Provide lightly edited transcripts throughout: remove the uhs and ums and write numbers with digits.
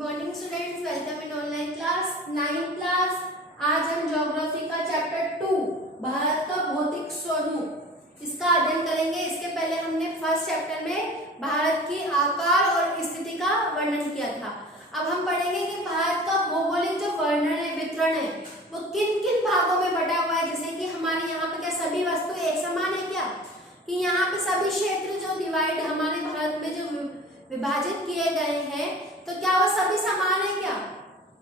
Morning students, welcome in online class 9th class. आज हम geography का चैप्टर 2 भारत का भौतिक स्वरूप इसका अध्ययन करेंगे। इसके पहले हमने फर्स्ट चैप्टर में भारत की आकार और स्थिति का वर्णन किया था। अब हम पढ़ेंगे कि भारत का भौगोलिक जो वर्णन है, वितरण है, वो किन किन भागों में बटा हुआ है। जैसे कि हमारे यहाँ पे क्या सभी वस्तु एक समान है क्या, कि यहाँ पे सभी क्षेत्र जो डिवाइड हमारे भारत में जो विभाजित किए गए हैं, तो क्या वो सभी समान है क्या,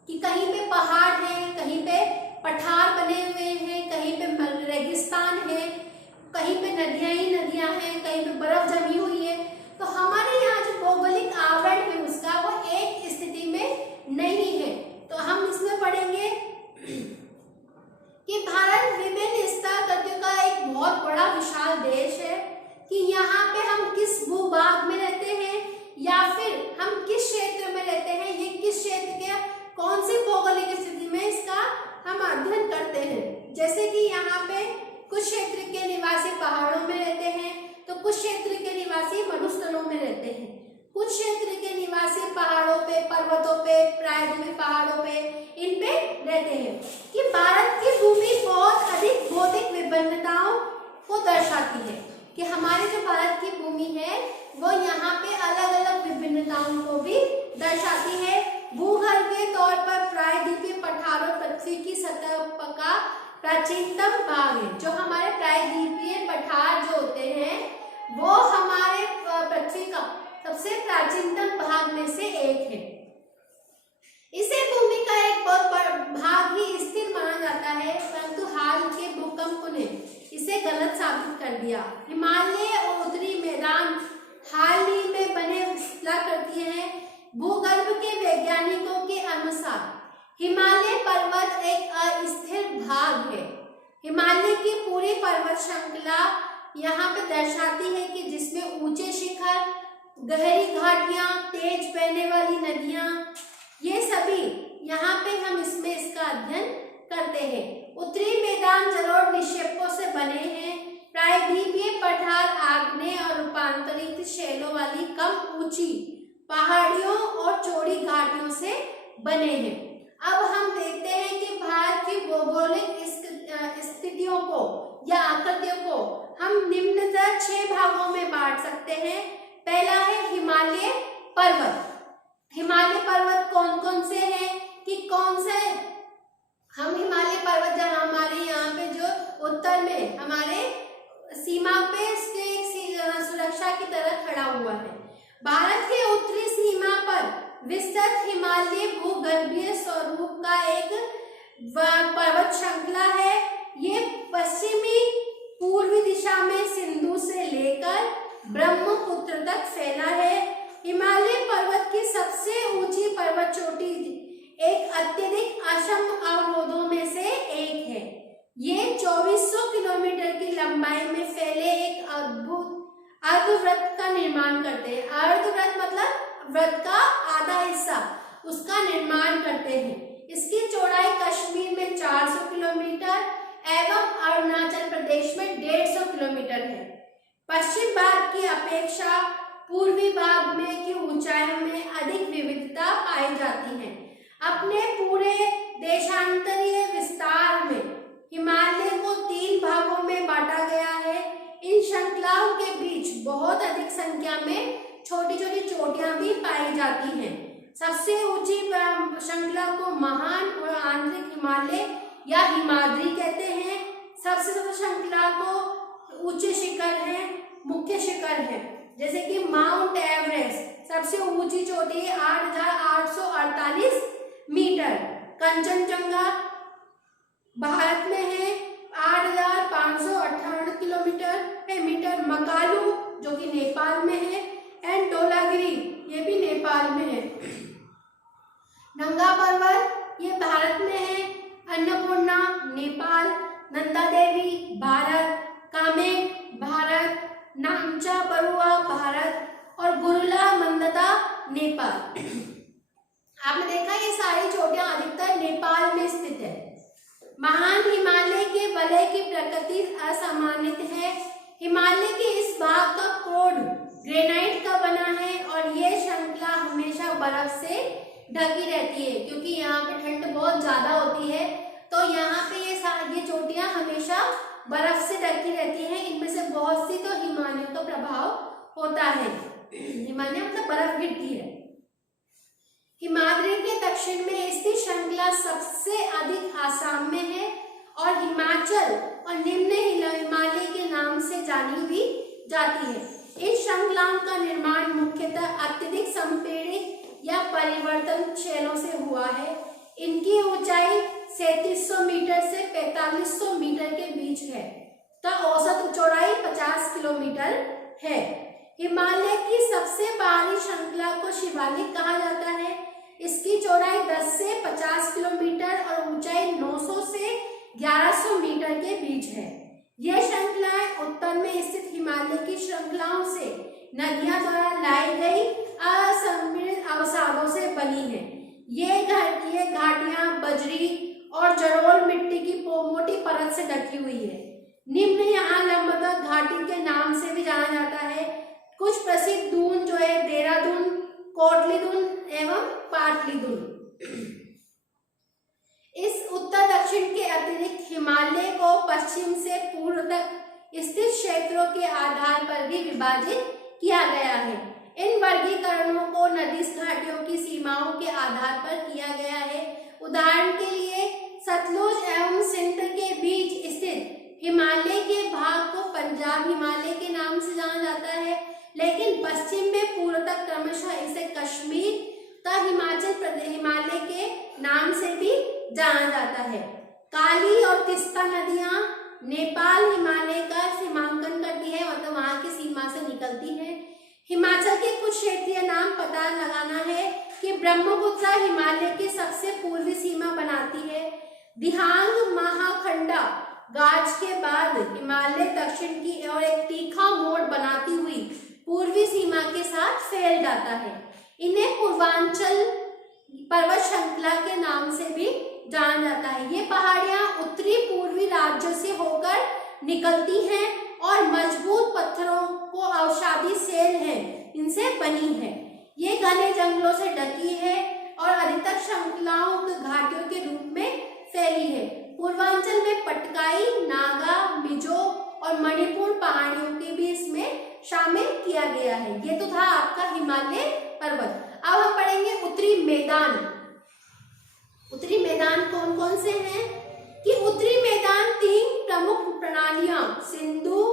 कि कहीं पे पहाड़ है, कहीं पे पठार बने हुए हैं, कहीं पे रेगिस्तान है, कहीं पे नदियां ही नदियां हैं, कहीं पे बर्फ जमी हुई है। तो हमारे यहाँ जो भौगोलिक आवरण है उसका वो एक स्थिति में नहीं है। तो हम इसमें पढ़ेंगे कि भारत विभिन्न स्थलाकृतियों का एक बहुत बड़ा विशाल देश है, कि यहाँ पे हम किस भूभाग में रहते हैं या फिर हम किस क्षेत्र में रहते हैं, ये किस क्षेत्र के कौन सी भौगोलिक स्थिति में इसका हम अध्ययन करते हैं। जैसे कि यहाँ पे कुछ क्षेत्र के निवासी पहाड़ों में रहते हैं, तो कुछ क्षेत्र के निवासी मरुस्थलों में रहते हैं, कुछ क्षेत्र के निवासी पहाड़ों पे, पर्वतों पे, प्रायद्वीपीय पहाड़ों पे, इन पे रहते हैं। कि भारत की भूमि बहुत अधिक भौतिक विभिन्नताओं को दर्शाती है, कि हमारे जो भारत की भूमि है वो यहाँ पे अलग अलग विभिन्नताओं को भी दर्शाती है। भूगर्भीय तौर पर प्रायद्वीपीय पठारों पृथ्वी की सतह का प्राचीनतम भाग है। जो हमारे प्रायद्वीपीय पठार जो होते हैं वो हमारे पृथ्वी का सबसे प्राचीनतम भाग में से एक है। इसे भूमि का एक बहुत बड़ा भाग ही स्थिर माना जाता है, परंतु हाल के भूकंप ने इसे गलत साबित कर दिया। हिमालय और उत्तरी मैदान हाल ही में बने स्थलाकृति हैं। भूगर्भ के वैज्ञानिकों के अनुसार हिमालय पर्वत एक अस्थिर भाग है। हिमालय की पूरी पर्वत श्रृंखला यहाँ पे दर्शाती है कि जिसमें ऊंचे शिखर, गहरी घाटियां, तेज बहने वाली नदियां, ये सभी यहाँ पे हम इसमें इसका अध्ययन करते हैं। उत्तरी मैदान जलोढ़ निक्षेपों से बने हैं। प्रायद्वीपीय पठार आग्नेय और रूपांतरित शैलों वाली कम ऊंची पहाड़ियों और चौड़ी घाटियों से बने हैं। अब हम देखते हैं कि भारत की भौगोलिक स्थितियों को या आकृतियों को हम निम्नतर 6 भागों में बांट सकते हैं। पहला है हिमालय पर्वत। हिमालय पर्वत कौन कौन से हैं, कि कौन से हम हिमालय पर्वत जहाँ हमारे यहाँ पे जो उत्तर में हमारे सीमा पे इसके एक सुरक्षा की तरह खड़ा हुआ है। भारत के उत्तरी सीमा पर विस्तृत हिमालय भूगर्भीय स्वरूप का एक पर्वत श्रृंखला है। ये पश्चिमी पूर्वी दिशा में सिंधु से लेकर ब्रह्मपुत्र तक फैला है। हिमालय पर्वत की सबसे ऊंची पर्वत चोटी एक अत्यधिक असम अवरोधों में से एक है। ये 2400 किलोमीटर की लंबाई में फैले एक अद्भुत अर्धवृत्त का निर्माण करते हैं। अर्धवृत्त मतलब वृत्त का आधा हिस्सा, उसका निर्माण करते हैं। इसकी चौड़ाई कश्मीर में 400 किलोमीटर एवं अरुणाचल प्रदेश में 150 किलोमीटर है। पश्चिम भाग की अपेक्षा पूर्वी भाग में की ऊंचाइयों में अधिक विविधता पाई जाती है। अपने पूरे देशांतरीय विस्तार में हिमालय को 3 भागों में बांटा गया है। इन श्रृंखलाओं के बीच बहुत अधिक संख्या में छोटी छोटी चोटियां भी पाई जाती हैं। सबसे ऊंची श्रृंखला को महान और आंतरिक हिमालय या हिमाद्री कहते हैं। सबसे छोटी श्रृंखला को ऊंचे शिखर है, मुख्य शिखर है, जैसे कि माउंट एवरेस्ट सबसे ऊंची चोटी 8,848 मीटर। कंचनजंगा भारत में है 8,558 किलोमीटर। मकालू जो कि नेपाल में है, एंड धौलागिरी ये भी नेपाल में है। नंगा पर्वत ये भारत में है। अन्नपूर्णा नेपाल, नंदा देवी भारत, कामेंग भारत, नामचा बरुआ भारत और गुरुला मंदता नेपाल। आपने देखा ये सारी चोटियां अधिकतर नेपाल में स्थित है। महान हिमालय के वलय की प्रकृति असामान्य है। हिमालय के इस भाग का कोड ग्रेनाइट का बना है और यह श्रृंखला हमेशा बर्फ से ढकी रहती है, क्योंकि यहाँ पे ठंड बहुत ज्यादा होती है। तो यहाँ पे ये चोटियां हमेशा बर्फ से ढकी रहती हैं। इनमें से बहुत सी तो हिमालयों का प्रभाव होता है। हिमालय मतलब बर्फ गिरती है। हिमाद्री के दक्षिण में स्थित श्रृंखला सबसे अधिक आसाम में है और हिमाचल और निम्न हिमालय के नाम से जानी भी जाती है। इस श्रृंखलाओं का निर्माण मुख्यतः अत्यधिक संपीड़ित या परिवर्तन शैलों से हुआ है। इनकी ऊंचाई 3700 मीटर से 4500 मीटर के बीच है, तो औसत चौड़ाई 50 किलोमीटर है। हिमालय की सबसे बाहरी श्रृंखला को शिवालिक कहा जाता है। इसकी चौड़ाई 10 से 50 किलोमीटर और ऊंचाई 900 से 1100 मीटर के बीच है। यह श्रृंखलाएं उत्तर में स्थित हिमालय की श्रृंखलाओं से नदियां द्वारा लाई गई असममित अवसादों से बनी है। ये घाटियां बजरी और जलोढ़ मिट्टी की मोटी परत से ढकी हुई है। निम्न यहाँ लंबवत घाटी के नाम से भी जाना जाता है। कुछ प्रसिद्ध दून जो है देहरादून, कोटली दून एवं पाटली दून। इस उत्तर दक्षिण के अतिरिक्त हिमालय को पश्चिम से पूर्व तक स्थित क्षेत्रों के आधार पर भी विभाजित किया गया है। इन वर्गीकरणों को नदी घाटियों की सीमाओं के आधार पर किया गया है। उदाहरण के लिए सतलुज एवं सिंध के बीच स्थित हिमालय के भाग को पंजाब हिमालय के नाम से जाना जाता है, लेकिन पश्चिम में पूर्व तक क्रमशः इसे कश्मीर तथा हिमाचल प्रदेश हिमालय के नाम से भी जाना जाता है। काली और तिस्ता नदियां नेपाल हिमालय का सीमांकन करती है, मतलब वहां की सीमा से निकलती है। हिमाचल के कुछ क्षेत्रीय नाम पता लगाना है कि ब्रह्मपुत्र हिमालय की सबसे पूर्वी सीमा बनाती है। दिहांग महाखंडा गाज के बाद हिमालय दक्षिण की ओर एक तीखा मोड़ बनाती हुई पूर्वी सीमा के साथ फैल जाता है। इन्हें पूर्वांचल पर्वत श्रृंखला के नाम से भी जाना जाता है। ये पहाड़ियां उत्तरी पूर्वी राज्यों से होकर निकलती हैं और मजबूत पत्थरों को अवसादी सेल हैं इनसे बनी है। ये घने जंगलों से ढकी है और अधिकतर श्रृंखलाओं घाटियों के रूप में फैली है। पूर्वांचल में पटकाई, नागा, मिजो और मणिपुर पहाड़ियों के भी इसमें शामिल किया गया है। ये तो था आपका हिमालय पर्वत। अब हम पढ़ेंगे उत्तरी मैदान। उत्तरी मैदान कौन कौन से हैं कि उत्तरी मैदान 3 प्रमुख प्रणालियां सिंधु,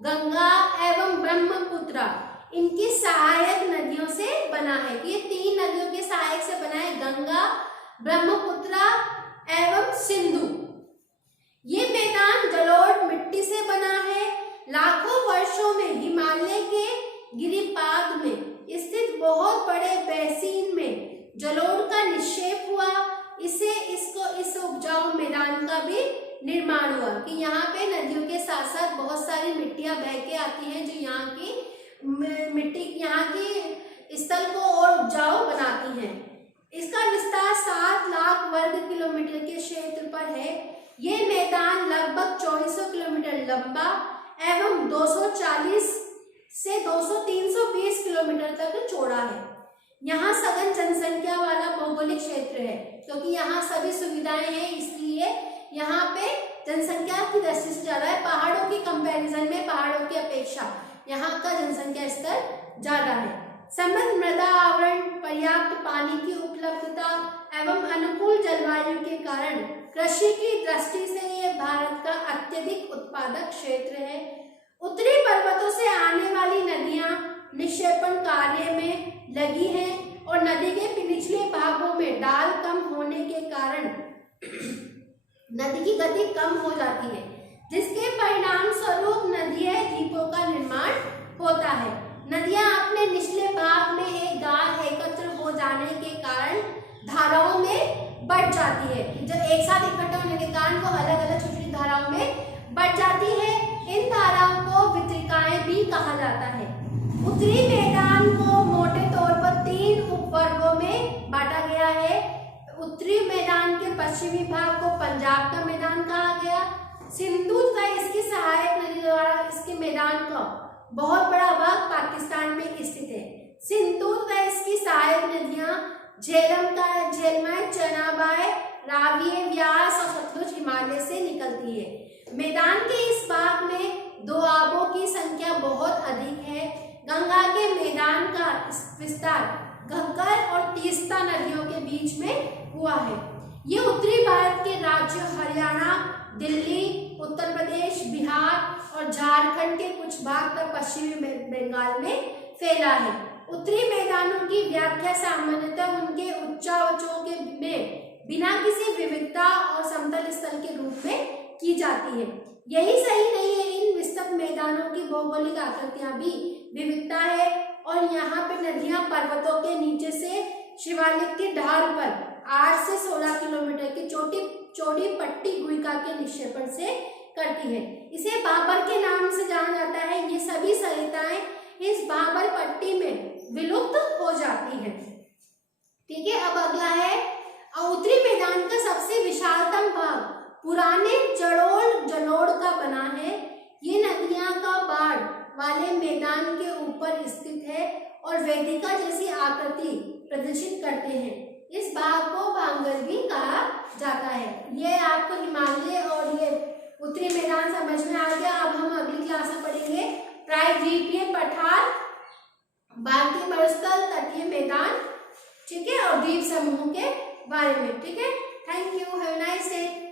गंगा एवं ब्रह्मपुत्र इनकी सहायक नदियों से बना है। ये 3 नदियों के सहायक से बना है, गंगा, ब्रह्मपुत्र एवं सिंधु। ये मैदान जलोढ़ मिट्टी से बना है। लाखों वर्षों में हिमालय के गिरिपाद में स्थित बहुत बड़े बेसिन में जलोढ़ का निक्षेप हुआ। इस उपजाऊ मैदान का भी निर्माण हुआ कि यहाँ पे नदियों के साथ साथ बहुत सारी मिट्टियां बह के आती हैं जो यहाँ की मिट्टी यहाँ की स्थल को और उपजाऊ बनाती हैं। इसका विस्तार 7 लाख वर्ग किलोमीटर के क्षेत्र पर है। ये मैदान लगभग 2400 किलोमीटर लंबा एवं 240 से 320 किलोमीटर तक चौड़ा है। यहाँ सघन जनसंख्या वाला भौगोलिक क्षेत्र है, क्योंकि यहाँ सभी सुविधाएं हैं, इसलिए यहाँ पे जनसंख्या की दृष्टि से ज्यादा है। पहाड़ों की कंपैरिजन में, पहाड़ों की अपेक्षा यहाँ का जनसंख्या स्तर ज्यादा है। समृद्ध मृदा आवरण, पर्याप्त पानी की उपलब्धता एवं अनुकूल जलवायु के कारण कृषि की दृष्टि से ये भारत का अत्यधिक उत्पादक क्षेत्र है। उत्तरी पर्वतों से आने वाली नदियां निक्षेपण कार्य में लगी हैं और नदी के निचले भागों में ढाल कम होने के कारण नदी की गति कम हो जाती है, जिसके परिणाम स्वरूप नदीय द्वीपों का निर्माण होता है। नदियां अपने निचले भाग में एक गाढ़ एकत्र हो जाने के कारण धाराओं में बढ़ जाती है। जो एक साथ इकट्ठा होने के कारण वो अलग अलग छोटी छोटी धाराओं में बढ़ जाती है। इन धाराओं को वितरिकाएं भी कहा जाता है। उत्तरी मैदान को मोटे तौर पर 3 उपवर्गों में बांटा गया है। उत्तरी मैदान के पश्चिमी भाग को पंजाब का मैदान कहा गया। सिंधु तथा इसकी सहायक नदी द्वारा इसके मैदान का बहुत बड़ा भाग पाकिस्तान में स्थित है। सिंधु तथा इसकी सहायक नदियां झेलम, चनाबाई, रावी, व्यास और सतलुज हिमालय से निकलती है। मैदान के इस भाग में दोआबों की संख्या बहुत अधिक है। गंगा के मैदान का विस्तार घग्गर और तीस्ता नदियों के बीच में हुआ है। ये उत्तरी भारत के राज्यों हरियाणा, दिल्ली, उत्तर प्रदेश, बिहार और झारखंड के कुछ भाग तक पश्चिमी बंगाल में फैला है। उत्तरी मैदानों की व्याख्या सामान्यतः उनके उच्चावचों के में बिना किसी विविधता और समतल स्थल के रूप में की जाती है। यही सही नहीं है, इन विस्तृत मैदानों की भौगोलिक आकृतियां भी विविधता है और यहाँ पे नदियां पर्वतों के नीचे से शिवालिक की ढाल पर 8 से 16 किलोमीटर की चौड़ी पट्टी गुहिका के निक्षेपण से करती है। इसे बाबर के नाम से जाना जाता है। ये सभी सरिताएं इस बाबर पट्टी में विलुप्त हो जाती है। ठीक है, अब अगला है उत्तरी मैदान का सबसे विशालतम भाग पुराने जलोढ़ का बना है। ये नदियां का बाढ़ वाले मैदान के ऊपर स्थित है और वेदिका जैसी आकृति प्रदर्शित करते हैं। इस भाग को भांगर भी कहा जाता है। ये आपको हिमालय और ये उत्तरी मैदान समझ में आ गया। अब हम अगली क्लास में पढ़ेंगे प्रायद्वीपीय पठार, भारतीय मरुस्थल, तटीय मैदान, ठीक है, और द्वीप समूह के बारे में। ठीक है, thank you, have a nice day.